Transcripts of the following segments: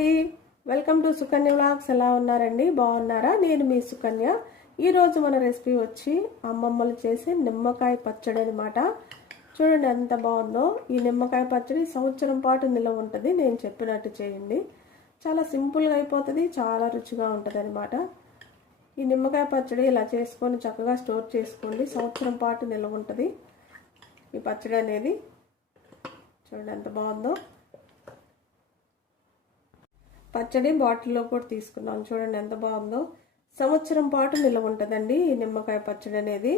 అండి, welcome to Sukanya vlogs. ఎలా ఉన్నారండి? బాగున్నారా? నేను మీ సుకన్య. ఈరోజు మన రెసిపీ వచ్చి అమ్మమ్మలు చేసే నిమ్మకాయ పచ్చడి అనమాట. చూడండి ఎంత బాగుందో. ఈ నిమ్మకాయ పచ్చడి సంవత్సరం పాటు నిల్వ ఉంటుంది. నేను చెప్పినట్టు చేయండి, చాలా సింపుల్గా అయిపోతుంది, చాలా రుచిగా ఉంటుంది అనమాట. ఈ నిమ్మకాయ పచ్చడి ఇలా చేసుకొని చక్కగా స్టోర్ చేసుకోండి, సంవత్సరం పాటు నిల్వ ఉంటుంది ఈ పచ్చడి అనేది. చూడండి ఎంత బాగుందో. పచ్చడి బాటిల్లో కూడా తీసుకున్నాం. చూడండి ఎంత బాగుందో. సంవత్సరం పాటు నిల్వ ఉంటుందండి ఈ నిమ్మకాయ పచ్చడి అనేది.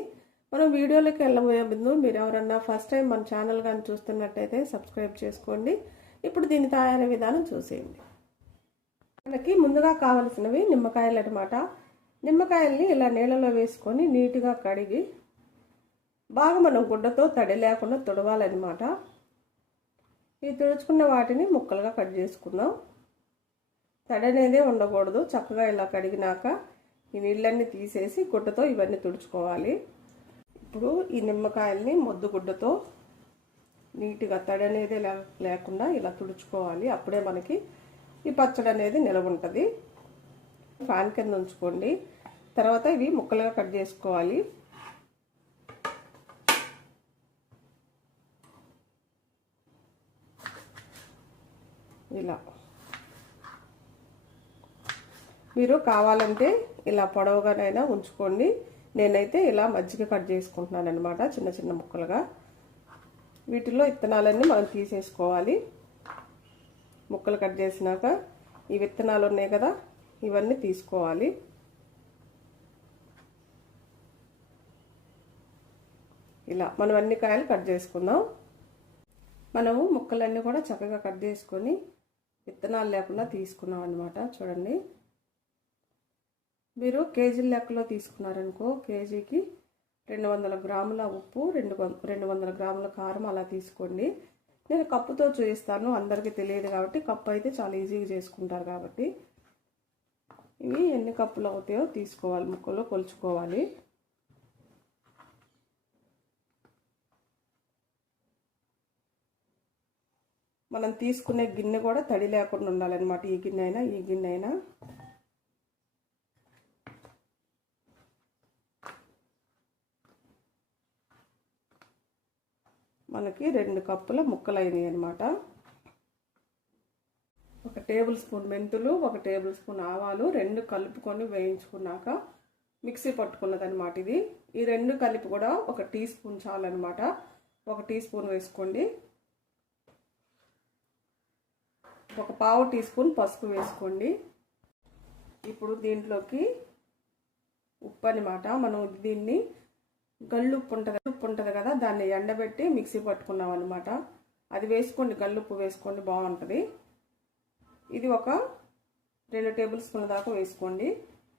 మనం వీడియోలోకి వెళ్ళబోయే ముందు మీరు ఎవరన్నా ఫస్ట్ టైం మన ఛానల్ కానీ చూస్తున్నట్టయితే సబ్స్క్రైబ్ చేసుకోండి. ఇప్పుడు దీని తయారీ విధానం చూసేయండి. మనకి ముందుగా కావలసినవి నిమ్మకాయలు అనమాట. నిమ్మకాయల్ని ఇలా నీళ్ళలో వేసుకొని నీట్గా కడిగి బాగా మనం గుడ్డతో తడి లేకుండా తుడవాలన్నమాట. ఈ తుడుచుకున్న వాటిని ముక్కలుగా కట్ చేసుకుందాం. తడి అనేది ఉండకూడదు. చక్కగా ఇలా కడిగినాక ఈ నీళ్ళన్నీ తీసేసి గుడ్డతో ఇవన్నీ తుడుచుకోవాలి. ఇప్పుడు ఈ నిమ్మకాయల్ని మొద్దు గుడ్డతో నీట్గా తడి అనేది లేకుండా ఇలా తుడుచుకోవాలి. అప్పుడే మనకి ఈ పచ్చడి అనేది నిలవ ఉంటుంది. ఫ్యాన్ కింద ఉంచుకోండి. తర్వాత ఇవి ముక్కలుగా కట్ చేసుకోవాలి. ఇలా మీరు కావాలంటే ఇలా పొడవుగానైనా ఉంచుకోండి. నేనైతే ఇలా మజ్జిగ కట్ చేసుకుంటున్నాను అనమాట, చిన్న చిన్న ముక్కలుగా. వీటిలో విత్తనాలన్నీ మనం తీసేసుకోవాలి. ముక్కలు కట్ చేసినాక ఈ విత్తనాలు ఉన్నాయి కదా, ఇవన్నీ తీసుకోవాలి. ఇలా మనం అన్ని కాయలు కట్ చేసుకుందాం. మనము ముక్కలన్నీ కూడా చక్కగా కట్ చేసుకొని విత్తనాలు లేకుండా తీసుకున్నాం అనమాట. చూడండి, మీరు కేజీ లెక్కలో తీసుకున్నారనుకో, కేజీకి 200 గ్రాముల ఉప్పు, 200 గ్రాముల కారం అలా తీసుకోండి. నేను కప్పుతో చూపిస్తాను, అందరికీ తెలియదు కాబట్టి. కప్పు అయితే చాలా ఈజీగా చేసుకుంటారు కాబట్టి. ఇవి ఎన్ని కప్పులు అవుతాయో తీసుకోవాలి, ముక్కల్లో కొలుచుకోవాలి. మనం తీసుకునే గిన్నె కూడా తడి లేకుండా ఉండాలన్నమాట. ఈ గిన్నె అయినా ఈ గిన్నె అయినా. మనకి 2 కప్పుల ముక్కలు అయినాయి అనమాట. 1 టేబుల్ స్పూన్ మెంతులు, 1 టేబుల్ స్పూన్ ఆవాలు, 2 కలుపుకొని వేయించుకున్నాక మిక్సీ పట్టుకున్నదనమాట ఇది. ఈ 2 కలిపి కూడా 1 టీ స్పూన్ చాలన్నమాట. 1 టీ స్పూన్ వేసుకోండి. 1 పావు టీ స్పూన్ పసుపు వేసుకోండి. ఇప్పుడు దీంట్లోకి ఉప్పు అనమాట. మనం దీన్ని గల్లుప్పు ఉంటుంది కదా, దాన్ని ఎండబెట్టి మిక్సీ పట్టుకున్నాం అనమాట. అది వేసుకోండి, గల్లుప్పు వేసుకోండి, బాగుంటుంది. ఇది 2 టేబుల్ స్పూన్ల దాకా వేసుకోండి.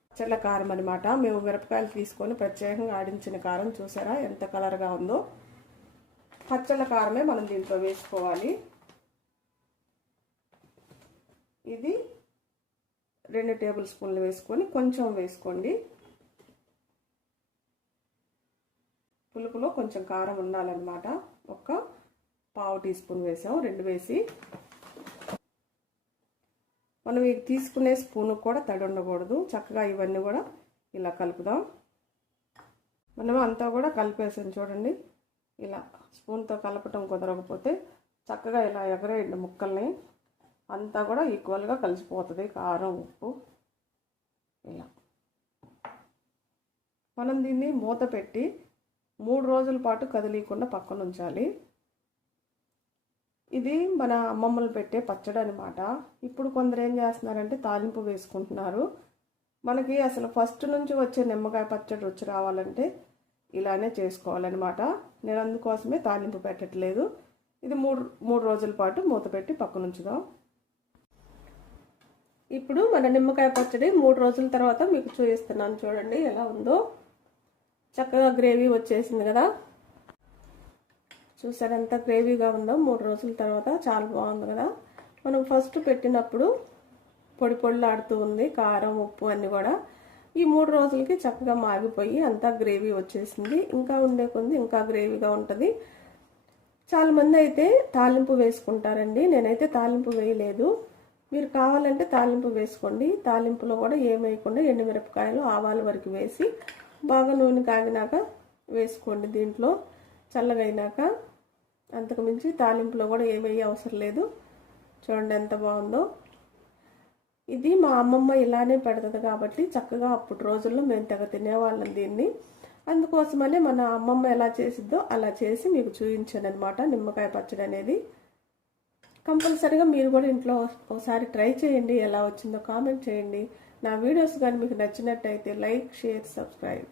పచ్చళ్ళ కారం అనమాట. మేము మిరపకాయలు తీసుకొని ప్రత్యేకంగా ఆడించిన కారం. చూసారా ఎంత కలర్గా ఉందో. పచ్చళ్ళ కారమే మనం దీంట్లో వేసుకోవాలి. ఇది 2 టేబుల్ స్పూన్లు వేసుకొని కొంచెం వేసుకోండి. పులుపులో కొంచెం కారం ఉండాలన్నమాట. 1 పావు టీ స్పూన్ వేసాం, 2 వేసి. మనం ఇవి తీసుకునే స్పూన్ కూడా తడి ఉండకూడదు. చక్కగా ఇవన్నీ కూడా ఇలా కలుపుదాం. మనం అంతా కూడా కలిపేసాం. చూడండి, ఇలా స్పూన్తో కలపటం కుదరకపోతే చక్కగా ఇలా ఎగరేయండి ముక్కల్ని. అంతా కూడా ఈక్వల్గా కలిసిపోతుంది కారం, ఉప్పు. ఇలా మనం దీన్ని మూత పెట్టి 3 రోజుల పాటు కదిలీకుండా పక్కన ఉంచాలి. ఇది మన అమ్మమ్మలు పెట్టే పచ్చడి అనమాట. ఇప్పుడు కొందరు ఏం చేస్తున్నారంటే తాలింపు వేసుకుంటున్నారు. మనకి అసలు ఫస్ట్ నుంచి వచ్చే నిమ్మకాయ పచ్చడి రుచి రావాలంటే ఇలానే చేసుకోవాలన్నమాట. నేను అందుకోసమే తాలింపు పెట్టట్లేదు. ఇది 3 రోజుల పాటు మూత పెట్టి పక్కన ఉంచుదాం. ఇప్పుడు మన నిమ్మకాయ పచ్చడి 3 రోజుల తర్వాత మీకు చూపిస్తున్నాను. చూడండి ఎలా ఉందో. చక్కగా గ్రేవీ వచ్చేసింది కదా. చూసారు ఎంత గ్రేవీగా ఉందో. 3 రోజుల తర్వాత చాలా బాగుంది కదా. మనం ఫస్ట్ పెట్టినప్పుడు పొడి పొడిలాడుతూ ఉంది కారం, ఉప్పు అన్నీ కూడా. ఈ 3 రోజులకి చక్కగా మాగిపోయి అంతా గ్రేవీ వచ్చేసింది. ఇంకా ఉండే కొంది ఇంకా గ్రేవీగా ఉంటుంది. చాలామంది అయితే తాలింపు వేసుకుంటారండి. నేనైతే తాలింపు వేయలేదు. మీరు కావాలంటే తాలింపు వేసుకోండి. తాలింపులో కూడా ఏమేయకుండా ఎండుమిరపకాయలు ఆవాల వరకు వేసి బాగా నూనె కాగినాక వేసుకోండి. దీంట్లో చల్లగా అయినాక అంతకుమించి తాలింపులో కూడా ఏమయ్యే అవసరం లేదు. చూడండి ఎంత బాగుందో. ఇది మా అమ్మమ్మ ఇలానే పెడుతుంది కాబట్టి చక్కగా అప్పుడు రోజుల్లో మేము తెగ తినేవాళ్ళం దీన్ని. అందుకోసమనే మన అమ్మమ్మ ఎలా చేసిద్దో అలా చేసి మీకు చూపించాను అనమాట నిమ్మకాయ పచ్చడి అనేది. కంపల్సరీగా మీరు కూడా ఇంట్లో ఒకసారి ట్రై చేయండి. ఎలా వచ్చిందో కామెంట్ చేయండి. నా వీడియోస్ కానీ మీకు నచ్చినట్టయితే లైక్, షేర్, సబ్స్క్రైబ్.